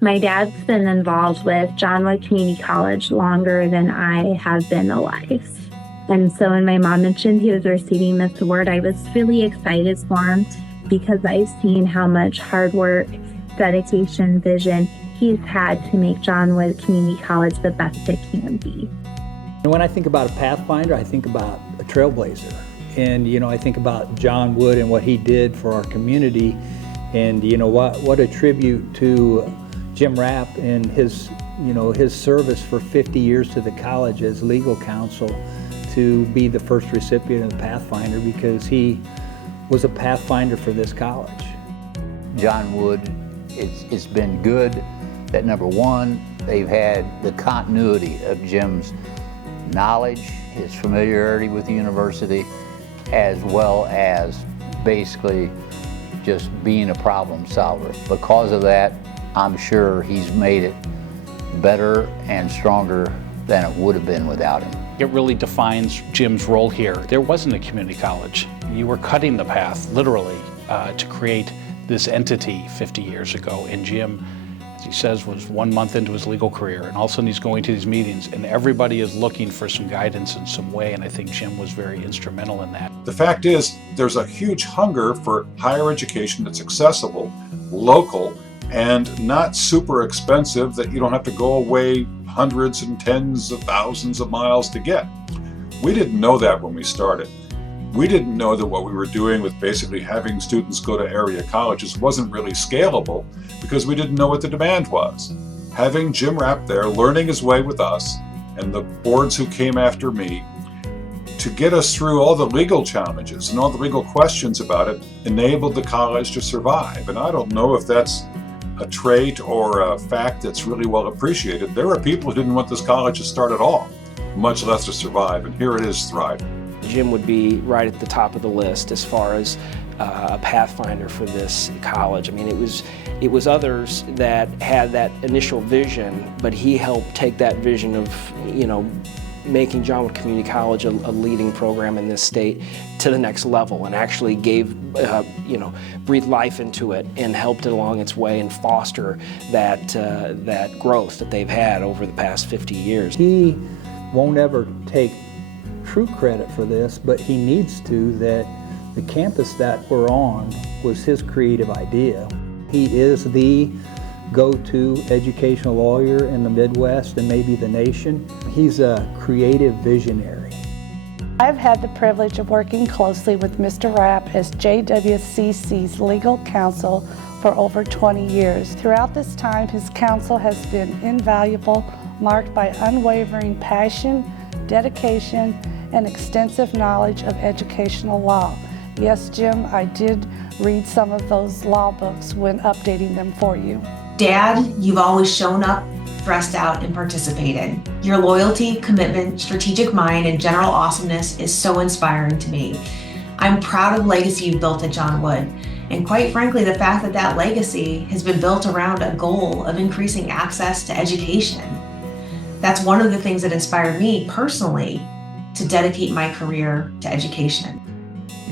My dad's been involved with John Wood Community College longer than I have been alive. And so when my mom mentioned he was receiving this award, I was really excited for him because I've seen how much hard work, dedication, vision he's had to make John Wood Community College the best it can be. When I think about a Pathfinder, I think about a trailblazer. And, I think about John Wood and what he did for our community. And, what a tribute to Jim Rapp and his service for 50 years to the college as legal counsel to be the first recipient of the Pathfinder, because he was a Pathfinder for this college. John Wood, it's been good that, number one, they've had the continuity of Jim's knowledge, his familiarity with the university, as well as basically just being a problem solver. Because of that, I'm sure he's made it better and stronger than it would have been without him. It really defines Jim's role here. There wasn't a community college. You were cutting the path, literally, to create this entity 50 years ago. And Jim, as he says, was 1 month into his legal career, and all of a sudden he's going to these meetings, and everybody is looking for some guidance in some way, and I think Jim was very instrumental in that. The fact is, there's a huge hunger for higher education that's accessible, local, and not super expensive, that you don't have to go away hundreds and tens of thousands of miles to get. We didn't know that when we started. We didn't know that what we were doing with basically having students go to area colleges wasn't really scalable, because we didn't know what the demand was. Having Jim Rapp there, learning his way with us, and the boards who came after me, to get us through all the legal challenges and all the legal questions about it, enabled the college to survive. And I don't know if that's a trait or a fact that's really well appreciated. There are people who didn't want this college to start at all, much less to survive, and here it is thriving. Jim would be right at the top of the list as far as a Pathfinder for this college. I mean, it was others that had that initial vision, but he helped take that vision of, making John Wood Community College a leading program in this state to the next level, and actually gave, breathed life into it and helped it along its way and foster that growth that they've had over the past 50 years. He won't ever take true credit for this, but he needs to, that the campus that we're on was his creative idea. He is the go-to educational lawyer in the Midwest and maybe the nation. He's a creative visionary. I've had the privilege of working closely with Mr. Rapp as JWCC's legal counsel for over 20 years. Throughout this time, his counsel has been invaluable, marked by unwavering passion, dedication, and extensive knowledge of educational law. Yes, Jim, I did read some of those law books when updating them for you. Dad, you've always shown up, dressed out, and participated. Your loyalty, commitment, strategic mind, and general awesomeness is so inspiring to me. I'm proud of the legacy you've built at John Wood, and quite frankly, the fact that that legacy has been built around a goal of increasing access to education. That's one of the things that inspired me personally to dedicate my career to education.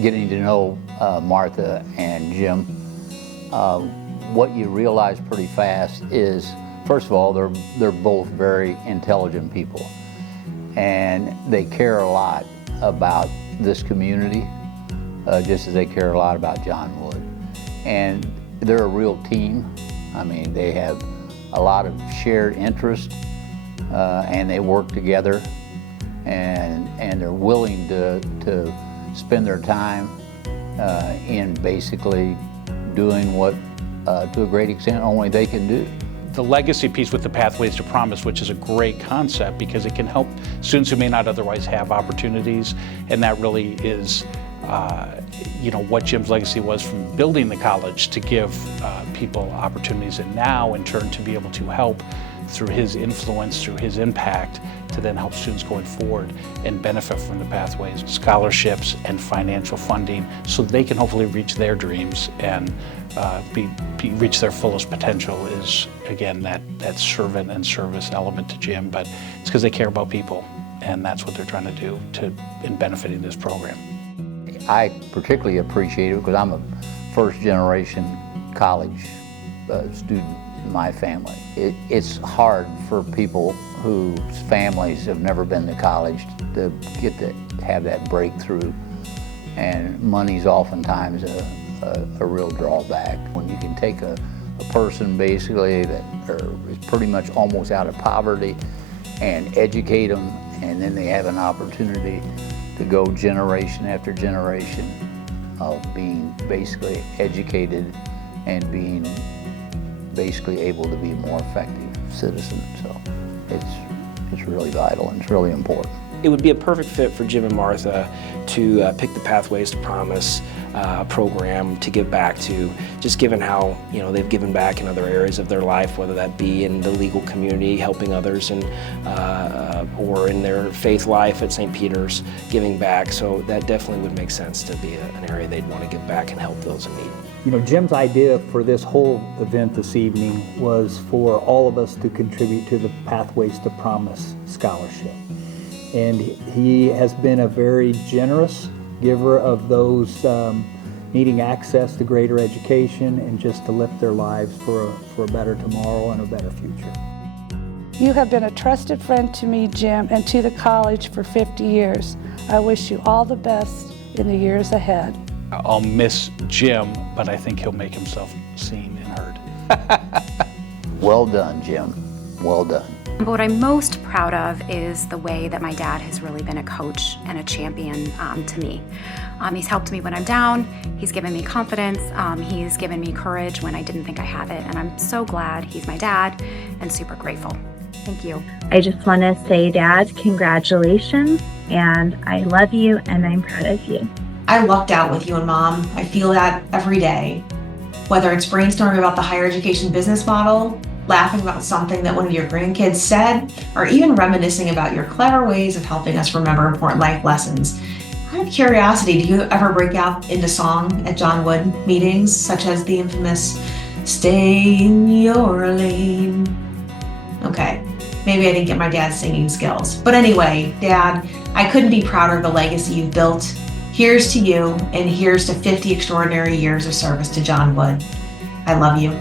Getting to know Martha and Jim, what you realize pretty fast is, first of all, they're both very intelligent people, and they care a lot about this community, just as they care a lot about John Wood. And they're a real team. I mean, they have a lot of shared interest, and they work together, and they're willing to spend their time in basically doing what, to a great extent, only they can do. The legacy piece with the Pathways to Promise, which is a great concept because it can help students who may not otherwise have opportunities, and that really is what Jim's legacy was from building the college to give people opportunities, and now in turn to be able to help through his influence, through his impact, to then help students going forward and benefit from the Pathways, scholarships, and financial funding so they can hopefully reach their dreams and reach their fullest potential. Is, again, that servant and service element to Jim, but it's because they care about people, and that's what they're trying to do in benefiting this program. I particularly appreciate it because I'm a first generation college student in my family. It's hard for people whose families have never been to college to get to have that breakthrough, and money's oftentimes a real drawback. When you can take a person basically that is pretty much almost out of poverty and educate them, and then they have an opportunity to go generation after generation of being basically educated and being basically able to be a more effective citizen. So it's really vital and it's really important. It would be a perfect fit for Jim and Martha to pick the Pathways to Promise program to give back to, just given how they've given back in other areas of their life, whether that be in the legal community, helping others, and or in their faith life at St. Peter's, giving back. So that definitely would make sense to be an area they'd want to give back and help those in need. Jim's idea for this whole event this evening was for all of us to contribute to the Pathways to Promise scholarship. And he has been a very generous giver of those needing access to greater education and just to lift their lives for a better tomorrow and a better future. You have been a trusted friend to me, Jim, and to the college for 50 years. I wish you all the best in the years ahead. I'll miss Jim, but I think he'll make himself seen and heard. Well done, Jim. Well done. But what I'm most proud of is the way that my dad has really been a coach and a champion to me. He's helped me when I'm down, he's given me confidence, he's given me courage when I didn't think I had it, and I'm so glad he's my dad and super grateful. Thank you. I just want to say, Dad, congratulations, and I love you and I'm proud of you. I lucked out with you and Mom. I feel that every day. Whether it's brainstorming about the higher education business model, laughing about something that one of your grandkids said, or even reminiscing about your clever ways of helping us remember important life lessons. Out of curiosity, do you ever break out into song at John Wood meetings, such as the infamous "Stay in Your Lane"? Okay, maybe I didn't get my dad's singing skills. But anyway, Dad, I couldn't be prouder of the legacy you've built. Here's to you, and here's to 50 extraordinary years of service to John Wood. I love you.